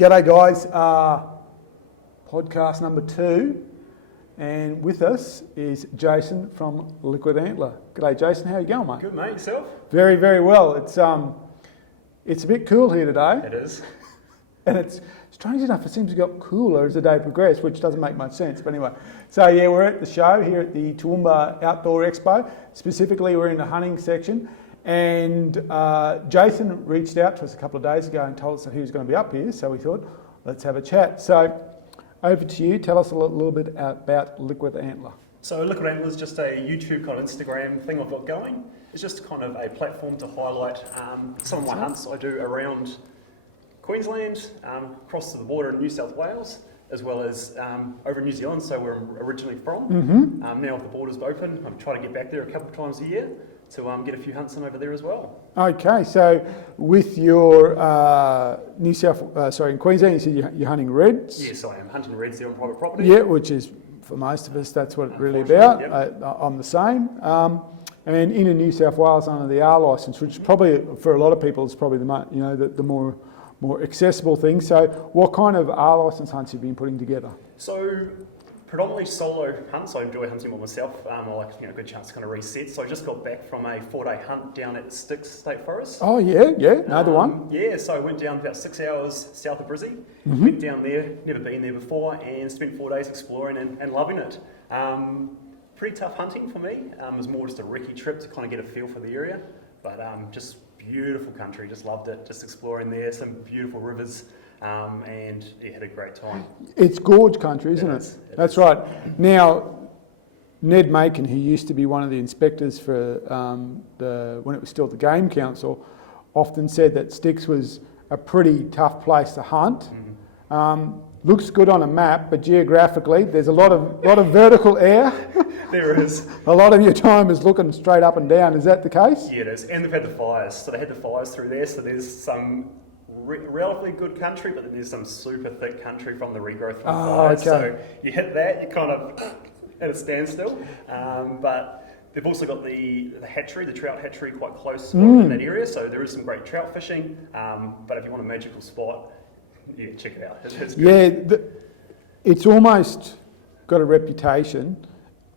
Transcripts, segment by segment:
G'day guys, podcast number 2, and with us is Jason from Liquid Antler. G'day Jason, how you going, mate? Good, mate. Yourself? Very, very well. It's a bit cool here today. It is. And it's strange enough, it seems to get cooler as the day progressed, which doesn't make much sense. But anyway, so yeah, we're at the show here at the Toowoomba Outdoor Expo. Specifically, we're in the hunting section. And Jason reached out to us a couple of days ago and told us that he was going to be up here. So we thought, let's have a chat. So over to you. Tell us a little bit about Liquid Antler. So Liquid Antler is just a YouTube kind of Instagram thing I've got going. It's just kind of a platform to highlight some of my hunts I do around Queensland, across to the border in New South Wales, as well as over in New Zealand, so where I'm originally from. Mm-hmm. Now the border's open, I'm trying to get back there a couple of times a year to get a few hunts in over there as well. Okay, so with your in Queensland, you said you're hunting reds? Yes, I am hunting reds there on private property. Yeah, which is, for most of us, that's what it's really about. Yep. I'm the same. And in New South Wales under the R licence, which probably, for a lot of people, is probably the more accessible thing. So what kind of R licence hunts have you been putting together? So predominantly solo hunts. I enjoy hunting by myself. I like a good chance to kind of reset. So I just got back from a 4-day hunt down at Styx State Forest. Oh yeah, another one. Yeah, so I went down about 6 hours south of Brizzy. Mm-hmm. Went down there, never been there before, and spent 4 days exploring and loving it. Pretty tough hunting for me. It was more just a recce trip to kind of get a feel for the area, but just beautiful country. Just loved it. Just exploring there, some beautiful rivers. And yeah, had a great time. It's gorge country, isn't it? That's right. Now, Ned Macon, who used to be one of the inspectors for when it was still the Game Council, often said that Styx was a pretty tough place to hunt. Mm-hmm. Looks good on a map, but geographically, there's a lot of vertical air. There is. A lot of your time is looking straight up and down. Is that the case? Yeah, it is. And they've had the fires. So they had the fires through there. So there's some relatively good country, but then there's some super thick country from the regrowth from fires. Okay. So you hit that, you kind of at a standstill. But they've also got the hatchery, the trout hatchery, quite close in that area. So there is some great trout fishing. But if you want a magical spot, yeah, check it out. It's good. Yeah, it's almost got a reputation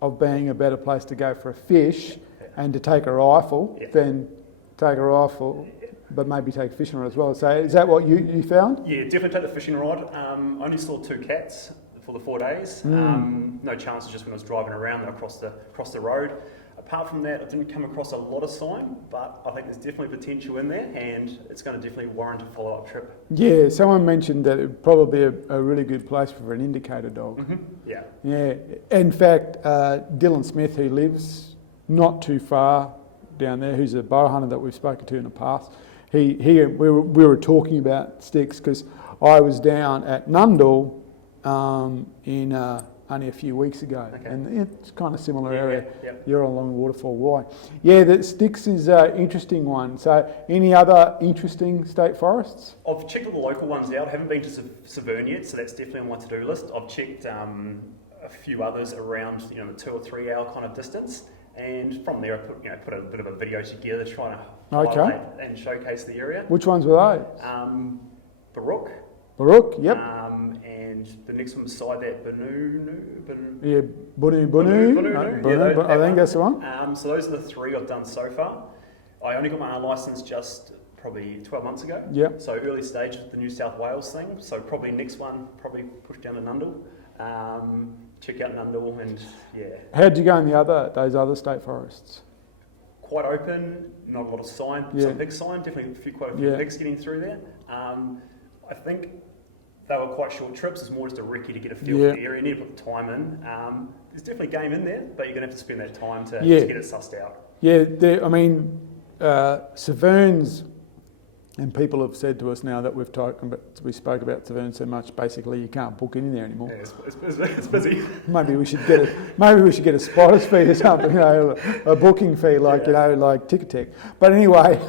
of being a better place to go for a fish and to take a rifle than take a rifle. But maybe take a fishing rod as well. So is that what you found? Yeah, definitely take the fishing rod. Only saw 2 cats for the 4 days. No chances just when I was driving around across the road. Apart from that, I didn't come across a lot of sign, but I think there's definitely potential in there, and it's going to definitely warrant a follow-up trip. Yeah, someone mentioned that it would probably be a really good place for an indicator dog. Mm-hmm. Yeah. Yeah. In fact, Dylan Smith, who lives not too far down there, who's a bow hunter that we've spoken to in the past, we were talking about Styx because I was down at Nundle only a few weeks ago, and it's kind of similar area. Yeah. You're along the waterfall. Why? Yeah, the Styx is an interesting one. So, any other interesting state forests? I've checked all the local ones out. I haven't been to Severn yet, so that's definitely on my to-do list. I've checked a few others around, the 2 or 3 hour kind of distance. And from there, I put a bit of a video together, trying to highlight and showcase the area. Which ones were those? Barook. Barook, yep. And the next one beside that, Bunu. Yeah, Bunu. I think that's the one. So those are the 3 I've done so far. I only got my license just probably 12 months ago. Yep. So early stage of the New South Wales thing. So probably next one, push down to Nundle. Check out Nundle and How'd you go in those other state forests? Quite open, not a lot of sign, some big sign, definitely quite a few pigs getting through there. I think they were quite short trips, it's more just a recce to get a feel for the area, you need to put the time in. There's definitely game in there, but you're going to have to spend that time to get it sussed out. Yeah, Severn's, and people have said to us now that we spoke about Severn so much, basically you can't book in there anymore. Yeah, it's busy. Maybe we should get a spotter's fee or something, a booking fee like Ticketek. But anyway,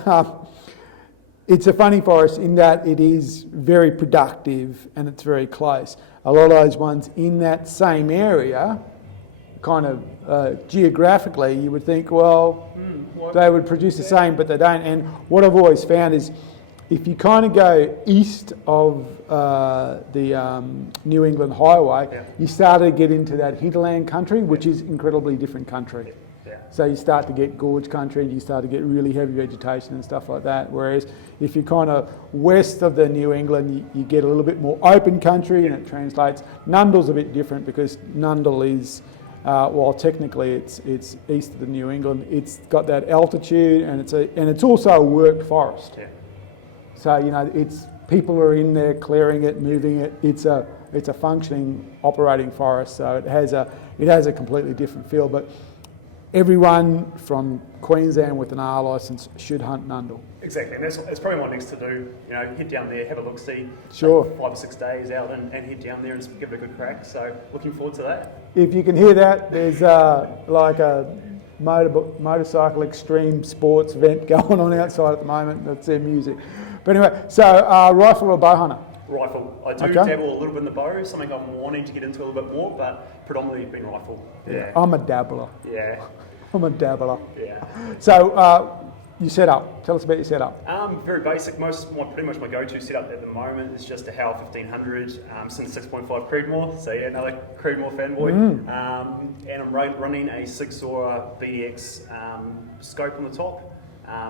it's a funny forest in that it is very productive and it's very close. A lot of those ones in that same area, kind of geographically, you would think, well, they would produce the same, but they don't. And what I've always found is if you kind of go east of the New England Highway, you start to get into that hinterland country, which is incredibly different country. So you start to get gorge country, you start to get really heavy vegetation and stuff like that. Whereas if you're kind of west of the New England, you get a little bit more open country, and it translates. Nundle's a bit different because Nundle is, while technically it's east of the New England, it's got that altitude, and it's also a worked forest. So it's people are in there clearing it, moving it. It's a functioning operating forest, so it has a completely different feel. But everyone from Queensland with an R licence should hunt Nundle. Exactly, and that's probably what next to do. Head down there, have a look-see. Sure. 5 or 6 days out and head down there and just give it a good crack. So looking forward to that. If you can hear that, there's like a motorcycle extreme sports event going on outside at the moment. That's their music. But anyway, so rifle or bow hunter? Rifle. I do dabble a little bit in the bow, something I'm wanting to get into a little bit more, but predominantly been rifle. Yeah. I'm a dabbler. Yeah. I'm a dabbler. Yeah. So you set up. Tell us about your setup. Very basic. Pretty much my go-to setup at the moment is just a Howell 1500, since 6.5 Creedmoor. So yeah, another Creedmoor fanboy. And I'm running a 6-Aura BX scope on the top.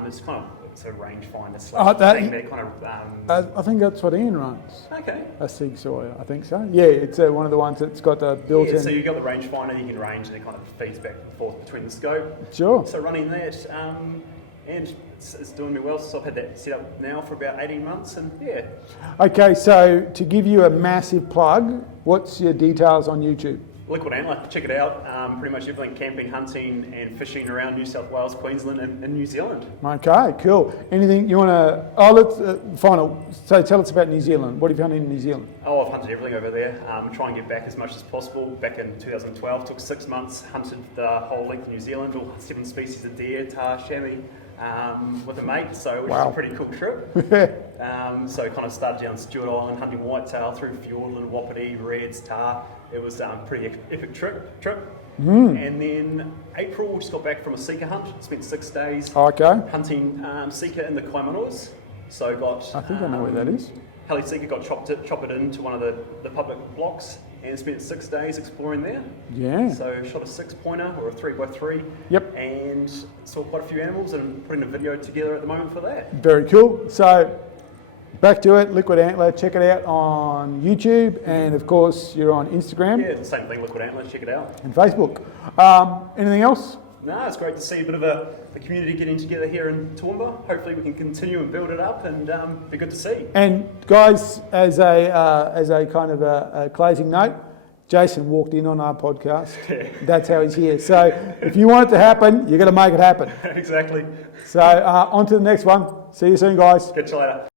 It's a rangefinder thing that kind of. I think that's what Ian runs. Okay. A Sig Sawyer, I think so. Yeah, it's one of the ones that's got the built-in. Yeah, so you've got the rangefinder, you can range, and it kind of feeds back and forth between the scope. Sure. So running that, and it's doing me well. So I've had that set up now for about 18 months, and yeah. Okay, so to give you a massive plug, what's your details on YouTube? Liquid Antler, check it out. Pretty much everything camping, hunting and fishing around New South Wales, Queensland and New Zealand. Okay, cool. Anything you want to... let's final. So tell us about New Zealand. What have you hunted in New Zealand? I've hunted everything over there. Try and get back as much as possible. Back in 2012, took 6 months, hunted the whole length of New Zealand, all 7 species of deer, tahr, chamois, with a mate, so which was a pretty cool trip. So kind of started down Stewart Island, hunting whitetail through Fiordland, Wapiti, reds, tahr. It was a pretty epic trip. And then April, just got back from a Sika hunt. Spent 6 days hunting Sika in the Kaimanoas. So got... I think I know where that is. Heli Sika got chopped it into one of the public blocks and spent 6 days exploring there. Yeah. So shot a 6-pointer or a 3x3. Yep. And saw quite a few animals and putting a video together at the moment for that. Very cool. So back to it, Liquid Antler. Check it out on YouTube, and of course you're on Instagram. Yeah, the same thing, Liquid Antler. Check it out. And Facebook. Anything else? No, it's great to see a bit of a community getting together here in Toowoomba. Hopefully we can continue and build it up, and be good to see. And guys, as a kind of a closing note, Jason walked in on our podcast. That's how he's here. So if you want it to happen, you're going to make it happen. Exactly. So on to the next one. See you soon, guys. Catch you later.